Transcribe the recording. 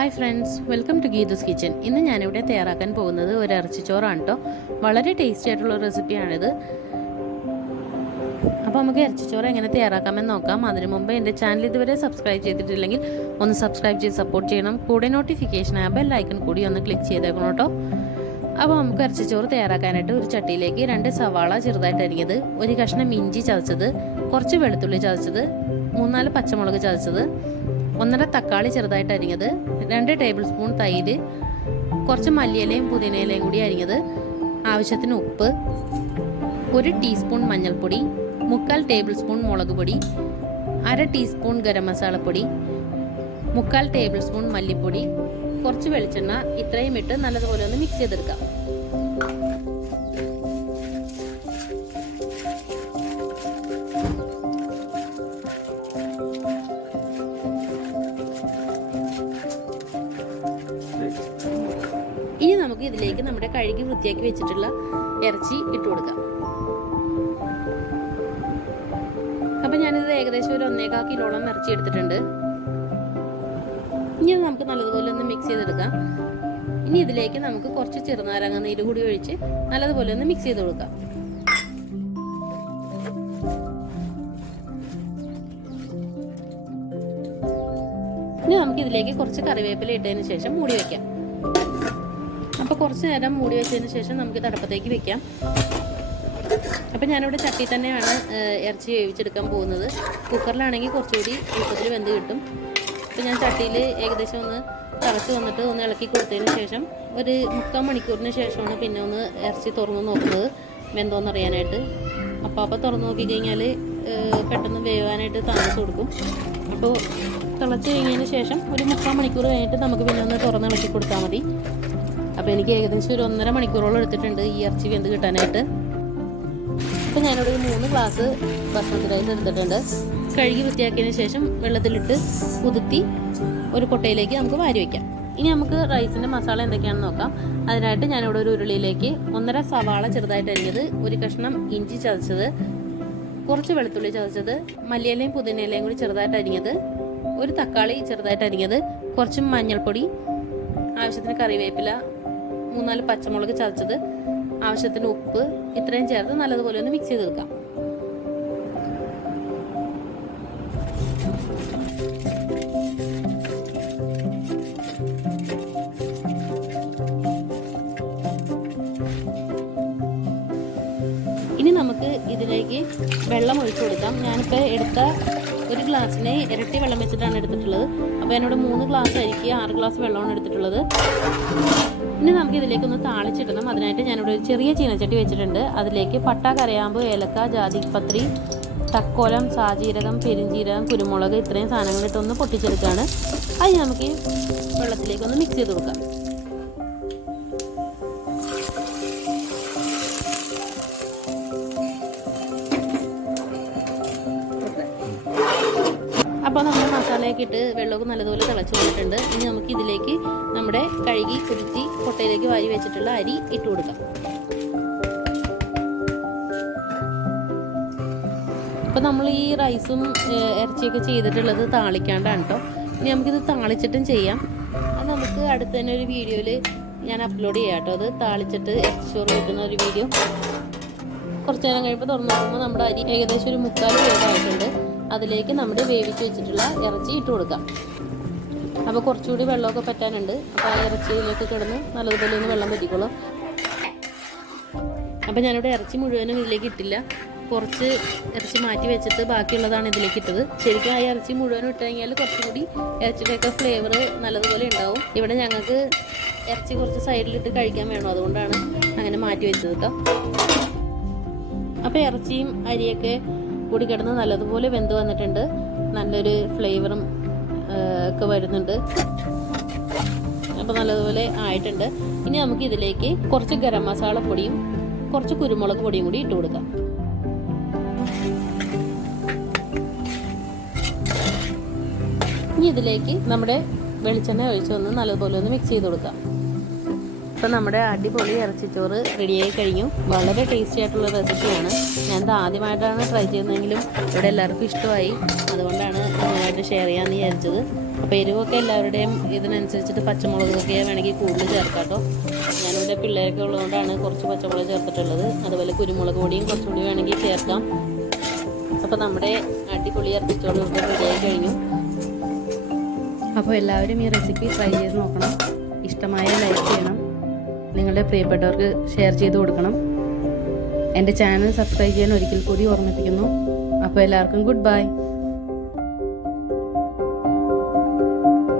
Hi friends, welcome to Geethu's kitchen. ഇന്ന് ഞാനിവിടെ തയ്യാറാക്കാൻ പോകുന്നത് ഒരു ഇറച്ചിച്ചോറാണ് കേട്ടോ. വളരെ ടേസ്റ്റി ആയിട്ടുള്ള റെസിപ്പിയാണിത്. അപ്പോൾ നമുക്ക് ഇറച്ചിച്ചോറ് എങ്ങനെ തയ്യാറാക്കാമെന്ന് നോക്കാം. അതിനു മുമ്പ് എൻ്റെ ചാനൽ ഇതുവരെ സബ്സ്ക്രൈബ് ചെയ്തിട്ടില്ലെങ്കിൽ ഒന്ന് സബ്സ്ക്രൈബ് ചെയ്ത് സപ്പോർട്ട് ചെയ്യണം. കൂടെ നോട്ടിഫിക്കേഷൻ ആ ബെൽ ഐക്കൺ കൂടി ഒന്ന് ക്ലിക്ക് ചെയ്തേക്കണം കേട്ടോ. അപ്പോൾ നമുക്ക് ഇറച്ചിച്ചോറ് തയ്യാറാക്കാനായിട്ട് ഒരു ചട്ടിയിലേക്ക് 2 സവാള ചെറുതായിട്ട് അരിഞ്ഞത്, ഒരു കഷ്ണം ഇഞ്ചി ചതച്ചത്, കുറച്ച് വെളുത്തുള്ളി ചതച്ചത്, 3-4 പച്ചമുളക് ചതച്ചത്, 1.5 തക്കാളി ചെറുതായിട്ട് അരിഞ്ഞത്, 2 ടേബിൾ സ്പൂൺ തൈര്, കുറച്ച് മല്ലിയിലയും പുതിനയിലയും കൂടി അരിഞ്ഞത്, ആവശ്യത്തിന് ഉപ്പ്, 1 ടീസ്പൂൺ മഞ്ഞൾപ്പൊടി, 3/4 ടേബിൾ സ്പൂൺ മുളക് പൊടി, 1/2 ടീസ്പൂൺ ഗരം മസാലപ്പൊടി, 3/4 ടേബിൾ സ്പൂൺ മല്ലിപ്പൊടി, കുറച്ച് വെളിച്ചെണ്ണ, ഇത്രയും ഇട്ട് നല്ലതുപോലെ ഒന്ന് മിക്സ് ചെയ്തെടുക്കാം. ഇനി നമുക്ക് ഇതിലേക്ക് നമ്മുടെ കഴുകി വൃത്തിയാക്കി വെച്ചിട്ടുള്ള ഇറച്ചി ഇട്ട് കൊടുക്കാം. അപ്പം ഞാനിത് ഏകദേശം ഒരു 1.25 കിലോളം ഇറച്ചി എടുത്തിട്ടുണ്ട്. ഇനി നമുക്ക് നല്ലതുപോലെ ഒന്ന് മിക്സ് ചെയ്തെടുക്കാം. ഇനി ഇതിലേക്ക് നമുക്ക് കുറച്ച് ചെറുനാരങ്ങ നീര് കൂടി ഒഴിച്ച് നല്ലതുപോലെ ഒന്ന് മിക്സ് ചെയ്ത് കൊടുക്കാം. ഇനി നമുക്ക് ഇതിലേക്ക് കുറച്ച് കറിവേപ്പില ഇട്ടതിന് ശേഷം മൂടി വയ്ക്കാം. അപ്പോൾ കുറച്ച് നേരം മൂടി വെച്ചതിന് ശേഷം നമുക്ക് തടപ്പത്തേക്ക് വെക്കാം. അപ്പം ഞാനിവിടെ ചട്ടി തന്നെയാണ് ഇറച്ചി വേവിച്ചെടുക്കാൻ പോകുന്നത്. കുക്കറിലാണെങ്കിൽ കുറച്ചുകൂടി എളുപ്പത്തിൽ വെന്ത് കിട്ടും. അപ്പോൾ ഞാൻ ചട്ടിയിൽ ഏകദേശം ഒന്ന് തിളച്ച് വന്നിട്ട് ഒന്ന് ഇളക്കി കൊടുത്തതിന് ശേഷം ഒരു 3/4 മണിക്കൂറിന് ശേഷമാണ് പിന്നെ ഒന്ന് ഇറച്ചി തുറന്ന് നോക്കുന്നത് വെന്തോന്നറിയാനായിട്ട്. അപ്പോൾ തുറന്ന് നോക്കിക്കഴിഞ്ഞാൽ പെട്ടെന്ന് വേവാനായിട്ട് താമസം കൊടുക്കും. അപ്പോൾ തിളച്ച് കഴിഞ്ഞതിന് ശേഷം ഒരു 3/4 മണിക്കൂർ കഴിഞ്ഞിട്ട് നമുക്ക് പിന്നെ ഒന്ന് തുറന്ന് ഇളക്കി കൊടുത്താൽ മതി. അപ്പോൾ എനിക്ക് ഏകദേശം ഒരു 1.5 മണിക്കൂറോളം എടുത്തിട്ടുണ്ട് ഈ ഇറച്ചി വെന്ത് കിട്ടാനായിട്ട്. അപ്പോൾ ഞാനിവിടെ 3 ഗ്ലാസ് ബസ്മതി റൈസ് എടുത്തിട്ടുണ്ട്. കഴുകി വൃത്തിയാക്കിയതിന് ശേഷം വെള്ളത്തിലിട്ട് കുതിർത്തി ഒരു കൊട്ടയിലേക്ക് നമുക്ക് വാരി വയ്ക്കാം. ഇനി നമുക്ക് റൈസിൻ്റെ മസാല എന്തൊക്കെയാണെന്ന് നോക്കാം. അതിനായിട്ട് ഞാനിവിടെ ഒരു ഉരുളിയിലേക്ക് 1.5 സവാള ചെറുതായിട്ട് അരിഞ്ഞത്, ഒരു കഷ്ണം ഇഞ്ചി ചതച്ചത്, കുറച്ച് വെളുത്തുള്ളി ചതച്ചത്, മല്ലിയിലയും പുതിനയിലയും കൂടി ചെറുതായിട്ട് അരിഞ്ഞത്, ഒരു തക്കാളി ചെറുതായിട്ട് അരിഞ്ഞത്, കുറച്ച് മഞ്ഞൾപ്പൊടി, ആവശ്യത്തിന് കറിവേപ്പില, 3-4 പച്ചമുളക് ചതച്ചത്, ആവശ്യത്തിന് ഉപ്പ്, ഇത്രയും ചേർത്ത് നല്ലതുപോലെ ഒന്ന് മിക്സ് ചെയ്തെടുക്കാം. ഇനി നമുക്ക് ഇതിലേക്ക് വെള്ളം ഒഴിച്ചു കൊടുക്കാം. ഞാനിപ്പോൾ എടുത്ത ഒരു ഗ്ലാസ്സിന് ഇരട്ടി വെള്ളം വെച്ചിട്ടാണ് എടുത്തിട്ടുള്ളത്. അപ്പോൾ എന്നോട് 3 ഗ്ലാസ് അരിക്ക് 6 ഗ്ലാസ് വെള്ളമാണ് എടുത്തിട്ടുള്ളത്. ഇനി നമുക്ക് ഇതിലേക്കൊന്ന് താളിച്ചിടണം. അതിനായിട്ട് ഞാനിവിടെ ഒരു ചെറിയ ചീനച്ചട്ടി വെച്ചിട്ടുണ്ട്. അതിലേക്ക് പട്ട, കരയാമ്പ്, ഏലക്ക, ജാതിപത്രി, തക്കോലം, സാജീരകം, പെരിഞ്ജീരകം, കുരുമുളക്, ഇത്രയും സാധനങ്ങളിട്ടൊന്ന് പൊട്ടിച്ചെടുക്കുകയാണ്. അത് നമുക്ക് ഈ വെള്ളത്തിലേക്കൊന്ന് മിക്സ് ചെയ്ത് കൊടുക്കാം. അപ്പോൾ നമ്മൾ മസാലയൊക്കെ ഇട്ട് വെള്ളമൊക്കെ നല്ലതുപോലെ തിളച്ച് വന്നിട്ടുണ്ട്. ഇനി നമുക്ക് ഇതിലേക്ക് നമ്മുടെ കഴുകി കുരുത്തി കൊട്ടയിലേക്ക് വാരി വെച്ചിട്ടുള്ള അരി ഇട്ട് കൊടുക്കാം. അപ്പോൾ നമ്മൾ ഈ റൈസും ഇറച്ചിയൊക്കെ ചെയ്തിട്ടുള്ളത് താളിക്കാണ്ടാണ് കേട്ടോ. ഇനി നമുക്കിത് താളിച്ചിട്ടും ചെയ്യാം. അത് നമുക്ക് അടുത്ത് തന്നെ ഒരു വീഡിയോയിൽ ഞാൻ അപ്ലോഡ് ചെയ്യാം കേട്ടോ. അത് താളിച്ചിട്ട് ഇറച്ചിച്ചോറ് വെക്കുന്ന ഒരു വീഡിയോ. കുറച്ച് നേരം കഴിയുമ്പോൾ തുറന്നു നോക്കുമ്പോൾ നമ്മുടെ അരി ഏകദേശം ഒരു 3/4 വേവായിട്ടുണ്ട്. അതിലേക്ക് നമ്മുടെ വേവിച്ച് വെച്ചിട്ടുള്ള ഇറച്ചി ഇട്ട് കൊടുക്കാം. അപ്പോൾ കുറച്ചുകൂടി വെള്ളമൊക്കെ പറ്റാനുണ്ട്. അപ്പോൾ ആ ഇറച്ചിയിലേക്ക് കിടന്ന് നല്ലതുപോലെ ഒന്ന് വെള്ളം പറ്റിക്കോളും. അപ്പോൾ ഞാനിവിടെ ഇറച്ചി മുഴുവനും ഇതിലേക്ക് ഇട്ടില്ല. കുറച്ച് ഇറച്ചി മാറ്റി വെച്ചിട്ട് ബാക്കിയുള്ളതാണ് ഇതിലേക്ക് ഇട്ടത്. ശരിക്കും ആ ഇറച്ചി മുഴുവനും ഇട്ട് കഴിഞ്ഞാൽ കുറച്ചുകൂടി ഇറച്ചിയുടെയൊക്കെ ഫ്ലേവർ നല്ലതുപോലെ ഉണ്ടാവും. ഇവിടെ ഞങ്ങൾക്ക് ഇറച്ചി കുറച്ച് സൈഡിലിട്ട് കഴിക്കാൻ വേണം, അതുകൊണ്ടാണ് അങ്ങനെ മാറ്റി വെച്ചത് കേട്ടോ. അപ്പോൾ ഇറച്ചിയും അരിയൊക്കെ കൂടി കിടന്ന് നല്ലതുപോലെ വെന്ത് വന്നിട്ടുണ്ട്. നല്ലൊരു ഫ്ലേവറും ഒക്കെ വരുന്നുണ്ട്. അപ്പോൾ നല്ലതുപോലെ ആയിട്ടുണ്ട്. ഇനി നമുക്ക് ഇതിലേക്ക് കുറച്ച് ഗരം മസാല പൊടിയും കുറച്ച് കുരുമുളക് പൊടിയും കൂടി ഇട്ട് കൊടുക്കാം. ഇനി ഇതിലേക്ക് നമ്മുടെ വെളിച്ചെണ്ണ ഒഴിച്ച് നല്ലതുപോലെ ഒന്ന് മിക്സ് ചെയ്ത് കൊടുക്കാം. ഇപ്പം നമ്മുടെ അടിപൊളി ഇറച്ചിച്ചോറ് റെഡിയായി കഴിഞ്ഞു. വളരെ ടേസ്റ്റി ആയിട്ടുള്ള റെസിപ്പിയാണ്. ഞാനിത് ആദ്യമായിട്ടാണ് ട്രൈ ചെയ്യുന്നതെങ്കിലും ഇവിടെ എല്ലാവർക്കും ഇഷ്ടമായി. അതുകൊണ്ടാണ് നിങ്ങളുമായിട്ട് ഷെയർ ചെയ്യാമെന്ന് വിചാരിച്ചത്. അപ്പോൾ എരിവൊക്കെ എല്ലാവരുടെയും ഇതിനനുസരിച്ചിട്ട് പച്ചമുളകൊക്കെ വേണമെങ്കിൽ കൂടുതൽ ചേർക്കാം കേട്ടോ. ഞാനിവിടെ പിള്ളേരൊക്കെ ഉള്ളതുകൊണ്ടാണ് കുറച്ച് പച്ചമുളക് ചേർത്തിട്ടുള്ളത്. അതുപോലെ കുരുമുളക് പൊടിയും കുറച്ചുകൂടി വേണമെങ്കിൽ ചേർക്കാം. അപ്പോൾ നമ്മുടെ അടിപൊളി ഇറച്ചിച്ചോറ് ഇവിടെ റെഡിയായി കഴിഞ്ഞു. അപ്പോൾ എല്ലാവരും ഈ റെസിപ്പി ട്രൈ ചെയ്ത് നോക്കണം. ഇഷ്ടമായ ലൈക്ക് ചെയ്യണം. നിങ്ങളുടെ പ്രിയപ്പെട്ടവർക്ക് ഷെയർ ചെയ്ത് കൊടുക്കണം. എൻ്റെ ചാനൽ സബ്സ്ക്രൈബ് ചെയ്യാൻ ഒരിക്കൽ കൂടി ഓർമ്മിപ്പിക്കുന്നു. അപ്പോൾ എല്ലാവർക്കും ഗുഡ് ബൈ.